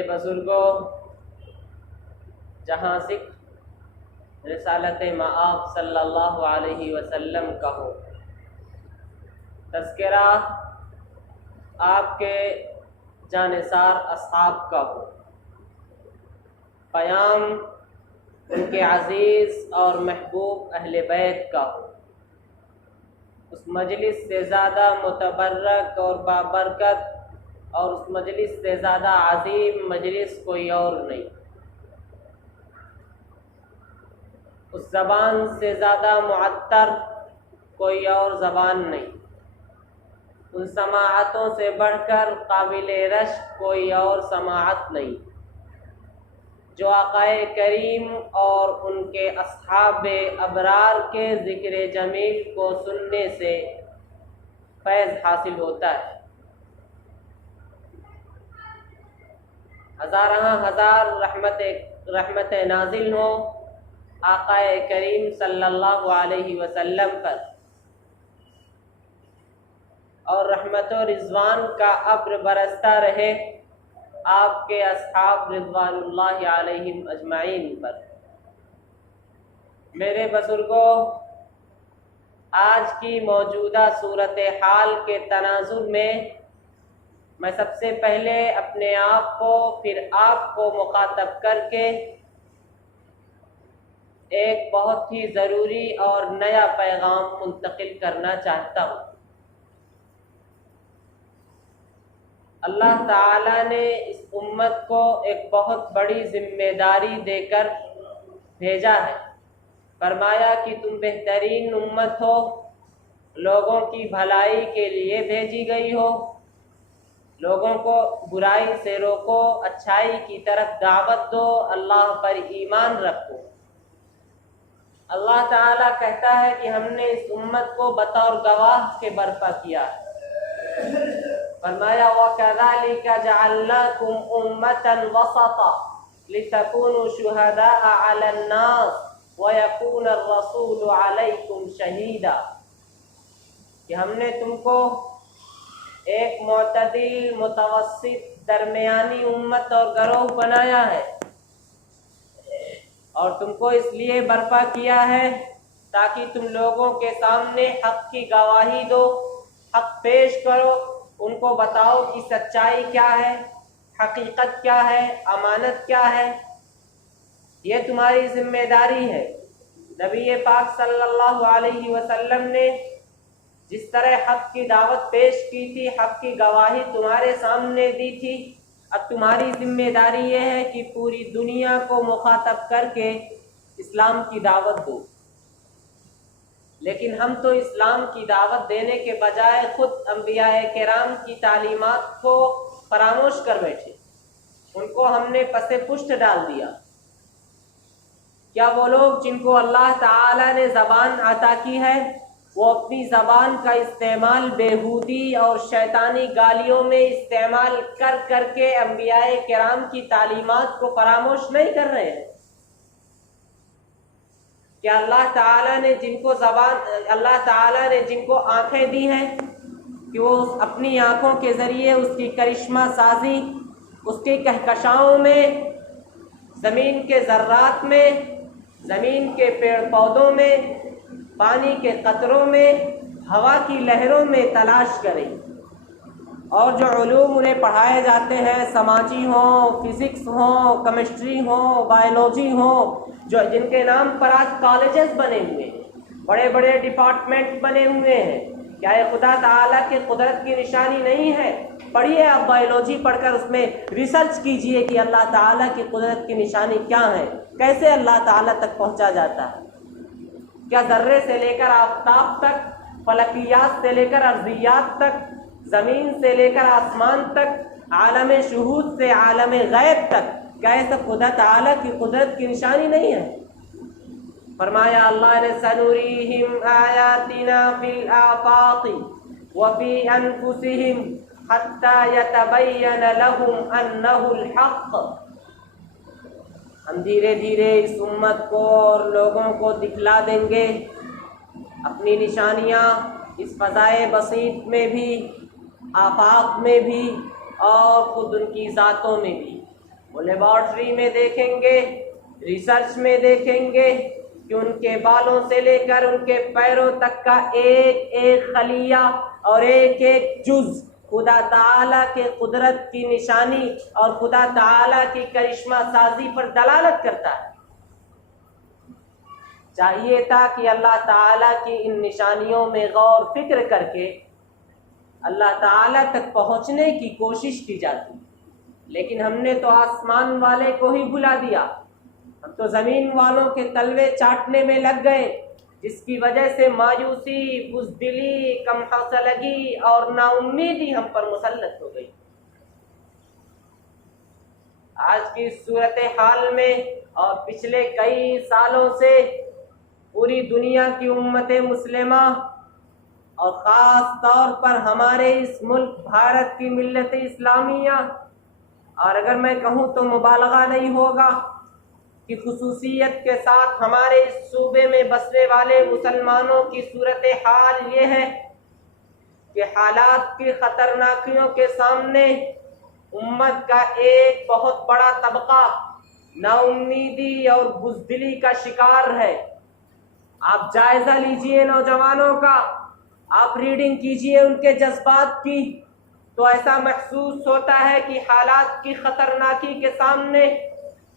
मेरे बुजुर्गों, जहाँ सिख रिसालत मआब सल्लल्लाहु अलैहि वसल्लम का हो, तज़किरा आपके जानिसार असहाब का हो, क़याम उनके अज़ीज़ और महबूब अहले बैत का हो, उस मजलिस से ज़्यादा मुतबर्रक और बाबरकत और उस मजलिस से ज़्यादा अजीम मजलिस कोई और नहीं। उस ज़बान से ज़्यादा मुअत्तर कोई और ज़बान नहीं। उन समाअतों से बढ़कर काबिल रश्क कोई और समाअत नहीं जो आक़ाए करीम और उनके अस्हाबे अबरार के ज़िक्र जमील को सुनने से फैज़ हासिल होता है। हज़ारां हज़ार रहमत नाजिल हो आक़ाए करीम सल्लल्लाहु अलैहि वसल्लम पर, और रहमत और रिज़वान का अब्र बरसता रहे आपके अस्हाब रिज़वानुल्लाहि अलैहिम अजमाइन पर। मेरे बुजुर्गों, आज की मौजूदा सूरत हाल के तनाजुर में मैं सबसे पहले अपने आप को फिर आपको मुखातब करके एक बहुत ही ज़रूरी और नया पैगाम मुंतकिल करना चाहता हूँ। अल्लाह ताला ने इस उम्मत को एक बहुत बड़ी जिम्मेदारी देकर भेजा है। फरमाया कि तुम बेहतरीन उम्मत हो, लोगों की भलाई के लिए भेजी गई हो, लोगों को बुराई से रोको, अच्छाई की तरफ दावत दो, अल्लाह पर ईमान रखो। अल्लाह ताला कहता है कि हमने इस उम्मत को बतौर गवाह के बर्पा किया है। फरमाया वकज़ालिका जअलनाकुम उम्मतन वसता लितकूनु शुहदाअ अलन्नास वयकूना अर्रसूलु अलैकुम शहीदा, कि हमने तुमको एक मुतदिल मुतवस्सित दरमियानी उम्मत और गिरोह बनाया है, और तुमको इसलिए बर्पा किया है ताकि तुम लोगों के सामने हक की गवाही दो, हक पेश करो, उनको बताओ कि सच्चाई क्या है, हकीकत क्या है, अमानत क्या है। ये तुम्हारी जिम्मेदारी है। नबी पाक सल्लल्लाहु अलैहि वसल्लम ने जिस तरह हक की दावत पेश की थी, हक की गवाही तुम्हारे सामने दी थी, अब तुम्हारी जिम्मेदारी ये है कि पूरी दुनिया को मुखातब करके इस्लाम की दावत दो। लेकिन हम तो इस्लाम की दावत देने के बजाय खुद अंबियाए किराम की तालीमात को फरामोश कर बैठे, उनको हमने पसे पुष्ट डाल दिया। क्या वो लोग जिनको अल्लाह ताला ने ज़बान अता की है, वो अपनी ज़बान का इस्तेमाल बेहूदी और शैतानी गालियों में इस्तेमाल कर करके अंबियाए किराम की तालीमात को फरामोश नहीं कर रहे हैं? क्या अल्लाह ताला ने जिनको आंखें दी हैं कि वो अपनी आंखों के ज़रिए उसकी करिश्मा साजी, उसकी कहकशाओं में, ज़मीन के ज़र्रात में, ज़मीन के पेड़ पौधों में, पानी के कतरों में, हवा की लहरों में तलाश करें, और जो उलूम उन्हें पढ़ाए जाते हैं, समाजी हो, फिज़िक्स हो, केमिस्ट्री हो, बायोलॉजी हो, जो जिनके नाम पर आज कॉलेजेस बने हुए हैं, बड़े बड़े डिपार्टमेंट बने हुए हैं, क्या ये खुदा ताला की कुदरत की निशानी नहीं है? पढ़िए, आप बायोलॉजी पढ़कर उसमें रिसर्च कीजिए कि अल्लाह ताला की कुदरत की निशानी क्या है, कैसे अल्लाह ताला तक पहुँचा जाता है। क्या ज़र्रे से लेकर आफ़ताब तक, फलकियात से लेकर अर्ज़ियात तक, ज़मीन से लेकर आसमान तक, आलम शुहूद से आलम गैब तक, क्या ये सब खुदा ताला की कुदरत की निशानी नहीं है? फरमाया अल्लाह ने सनुरीहिम आयातिना फिल आफाक़ि व फी अनफुसिहिम हत्ता यतबय्यन लहुम अन्नहुल हक़। हम धीरे धीरे इस उम्मत को और लोगों को दिखला देंगे अपनी निशानियाँ, इस फ़ज़ाए बसीत में भी, आफाक में भी, और खुद उनकी ज़ातों में भी। वो लेबॉर्ट्री में देखेंगे, रिसर्च में देखेंगे कि उनके बालों से लेकर उनके पैरों तक का एक एक खलिया और एक एक जुज खुदा ताला के कुदरत की निशानी और खुदा ताला की करिश्मा साजी पर दलालत करता है। चाहिए था कि अल्लाह ताला की इन निशानियों में गौर फिक्र करके अल्लाह ताला तक पहुंचने की कोशिश की जाती, लेकिन हमने तो आसमान वाले को ही भुला दिया। हम तो ज़मीन वालों के तलवे चाटने में लग गए, जिसकी वजह से मायूसी, बुज़दिली, कमहौसलगी और नाउम्मीदी हम पर मुसल्लत हो गई। आज की सूरत हाल में और पिछले कई सालों से पूरी दुनिया की उम्मत मुस्लिमा और ख़ास तौर पर हमारे इस मुल्क भारत की मिल्लत इस्लामिया, और अगर मैं कहूँ तो मुबालगा नहीं होगा कि खुसूसियत के साथ हमारे इस सूबे में बसने वाले मुसलमानों की सूरत हाल ये है कि हालात की ख़तरनाकियों के सामने उम्मत का एक बहुत बड़ा तबका नाउम्मीदी और बुज़दिली का शिकार है। आप जायज़ा लीजिए नौजवानों का, आप रीडिंग कीजिए उनके जज्बात की, तो ऐसा महसूस होता है कि हालात की ख़तरनाकी के सामने,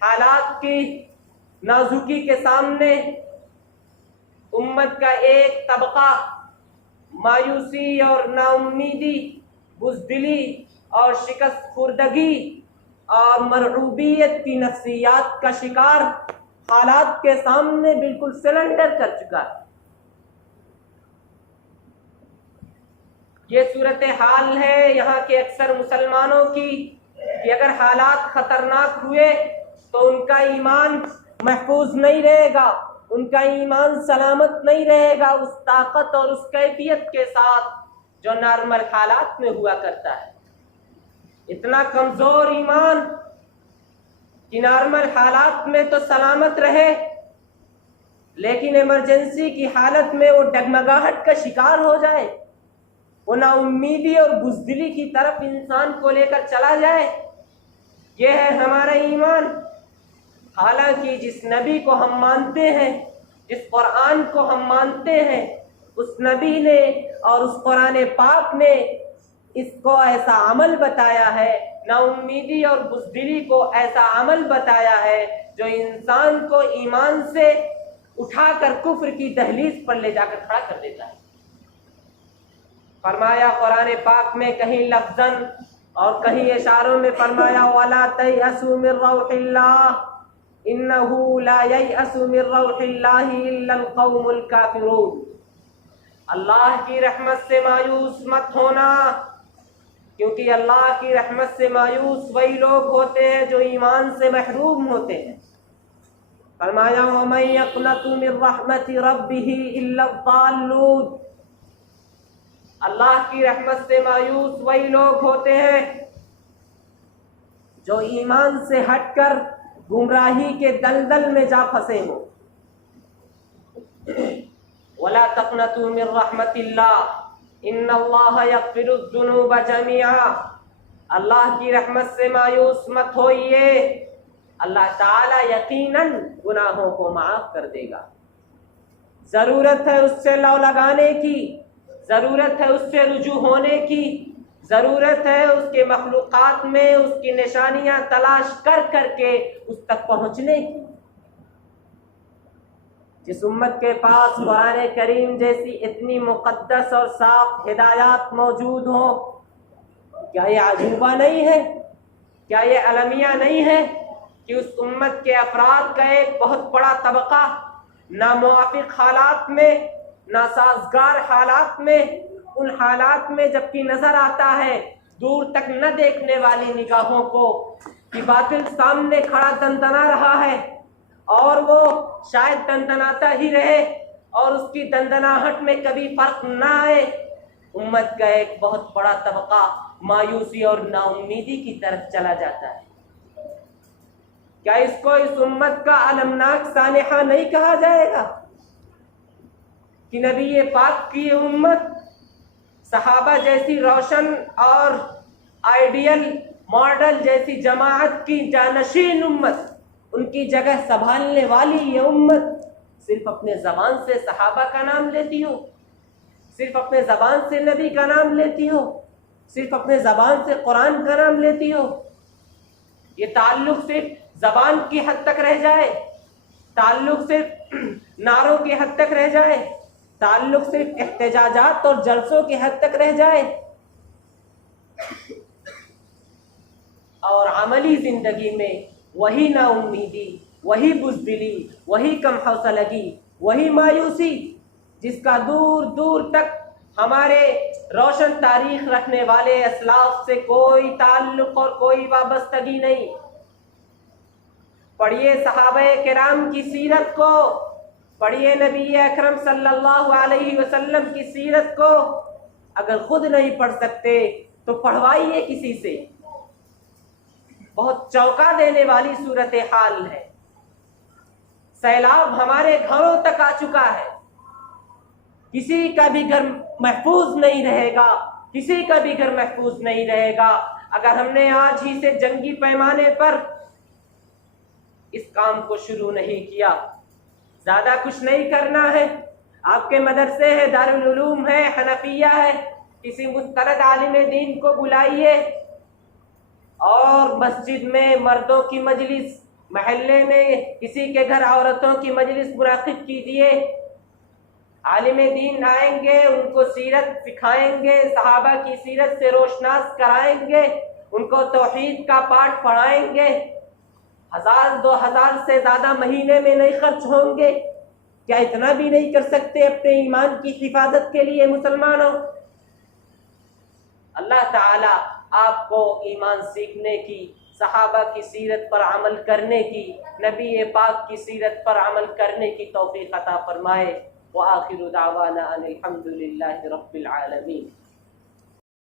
हालात की नाजुकी के सामने उम्मत का एक तबका मायूसी और नाउम्मीदी, बुज़दिली और शिकस्त खुर्दगी और मरऊबियत की नफ्सियात का शिकार हालात के सामने बिल्कुल सिलेंडर कर चुका है। ये सूरत हाल है यहाँ के अक्सर मुसलमानों की कि अगर हालात खतरनाक हुए तो उनका ईमान महफूज नहीं रहेगा, उनका ईमान सलामत नहीं रहेगा उस ताकत और उस कैफियत के साथ जो नॉर्मल हालात में हुआ करता है। इतना कमजोर ईमान कि नॉर्मल हालात में तो सलामत रहे, लेकिन इमरजेंसी की हालत में वो डगमगाहट का शिकार हो जाए, वो नाउम्मीदी और बुज़दिली की तरफ इंसान को लेकर चला जाए। ये है हमारा ईमान। हालांकि जिस नबी को हम मानते हैं, जिस कुरान को हम मानते हैं, उस नबी ने और उस कुरान पाक ने इसको ऐसा अमल बताया है, नाउम्मीदी और बुज़दिली को ऐसा अमल बताया है जो इंसान को ईमान से उठाकर कुफ्र की दहलीज पर ले जाकर खड़ा कर देता है। फरमाया कुरान पाक में कहीं लफ्ज़न और कहीं इशारों में फरमाया वला तयअसू मिन रौहिल्लाह इन्नहु ला ययअसु मिन रौहिल्लाहि इल्लल कौमुल काफिरून। अल्लाह की रहमत से मायूस मत होना, क्योंकि अल्लाह की रहमत से मायूस वही लोग होते हैं जो ईमान से महरूम होते हैं। फरमाया वमन यक़नतु मिन रहमति रब्बिही इल्ला ज़ाल्लून। अल्लाह की रहमत से मायूस वही लोग होते हैं जो ईमान से हटकर गुमराही के दलदल में जा फंसे हो। वला तक़नतु मिन रहमतिल्लाह इन्नल्लाह यग़फ़िरुज़्ज़ुनूब जमीआ। अल्लाह की रहमत से मायूस मत होइए, अल्लाह ताला यकीनन गुनाहों को माफ कर देगा। ज़रूरत है उससे लौ लगाने की, ज़रूरत है उससे रुजू होने की, ज़रूरत है उसके मखलूक़ात में उसकी निशानियाँ तलाश कर करके उस तक पहुँचने की। जिस उम्मत के पास कुरान करीम जैसी इतनी मुक़द्दस और साफ हिदायत मौजूद हो, क्या ये अजूबा नहीं है, क्या ये अलमिया नहीं है कि उस उम्मत के अफराद का एक बहुत बड़ा तबका नामुआफ़िक हालात में, नासाज़गार हालात में, उन हालात में जबकि नज़र आता है दूर तक न देखने वाली निगाहों को कि बातिल सामने खड़ा दंदना रहा है और वो शायद दंदनाता ही रहे और उसकी दंदनाहट में कभी फर्क ना आए, उम्मत का एक बहुत बड़ा तबका मायूसी और नाउम्मीदी की तरफ चला जाता है। क्या इसको इस उम्मत का अलमनाक सानिहा नहीं कहा जाएगा कि नबी पाक की उम्मत सहाबा जैसी रोशन और आइडियल मॉडल जैसी जमात की जानशीन उम्मत, उनकी जगह संभालने वाली ये उम्मत सिर्फ अपने ज़बान से सहाबा का नाम लेती हो, सिर्फ अपने ज़बान से नबी का नाम लेती हो, सिर्फ अपने ज़बान से कुरान का नाम लेती हो। ये ताल्लुक़ सिर्फ ज़बान की हद तक रह जाए, ताल्लुक़ सिर्फ नारों की हद तक रह जाए, ताल्लुक़ सिर्फ एहतजाजात और जलसों की हद तक रह जाए, और अमली ज़िंदगी में वही नाउम्मीदी, वही बुज़दिली, वही कम हौसलगी, वही मायूसी जिसका दूर दूर तक हमारे रोशन तारीख रखने वाले असलाफ से कोई ताल्लुक़ और कोई वाबस्तगी नहीं। पढ़िए सहाबे किराम की सीरत को, पढ़िए नबी अकरम सल्लल्लाहु अलैहि वसल्लम की सीरत को। अगर खुद नहीं पढ़ सकते तो पढ़वाइए किसी से। बहुत चौंका देने वाली सूरत हाल है। सैलाब हमारे घरों तक आ चुका है, किसी का भी घर महफूज नहीं रहेगा, किसी का भी घर महफूज नहीं रहेगा अगर हमने आज ही से जंगी पैमाने पर इस काम को शुरू नहीं किया। ज्यादा कुछ नहीं करना है। आपके मदरसे है, दारुल उलूम है, हनफिया है, किसी मुस्तरद आलिम दीन को बुलाइए और मस्जिद में मर्दों की मजलिस, महल्ले में किसी के घर औरतों की मजलिस मुनाकिब कीजिए। आलिम दीन आएंगे, उनको सीरत सिखाएंगे, सहाबा की सीरत से रोशनास कराएंगे, उनको तौहीद का पाठ पढ़ाएंगे। 1000-2000 से ज़्यादा महीने में नहीं खर्च होंगे। क्या इतना भी नहीं कर सकते अपने ईमान की हिफाजत के लिए मुसलमानों? अल्लाह ताला आपको ईमान सीखने की, सहाबा की सीरत पर अमल करने की, नबी पाक की सीरत पर अमल करने की तौफीक अता फरमाए। व आखिरु दावाना अनिल हम्दुलिल्लाहि रब्बिल आलमीन।